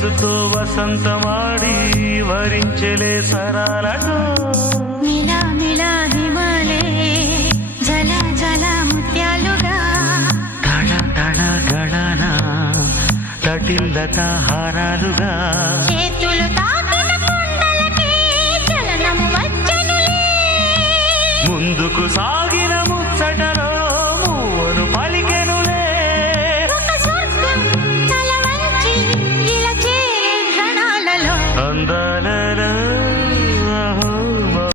వయస్సుతో వసంతమాడి వరించెలే సరాలతో మిలా మిలా హిమాలే జల జల ముత్యాలుగా తళ తళ గళన తటిల్లత హారాలుగా చేతులు తాకిన కుండలకి చలనం వచ్చనులే ముందుకు సాగిన ముచ్చట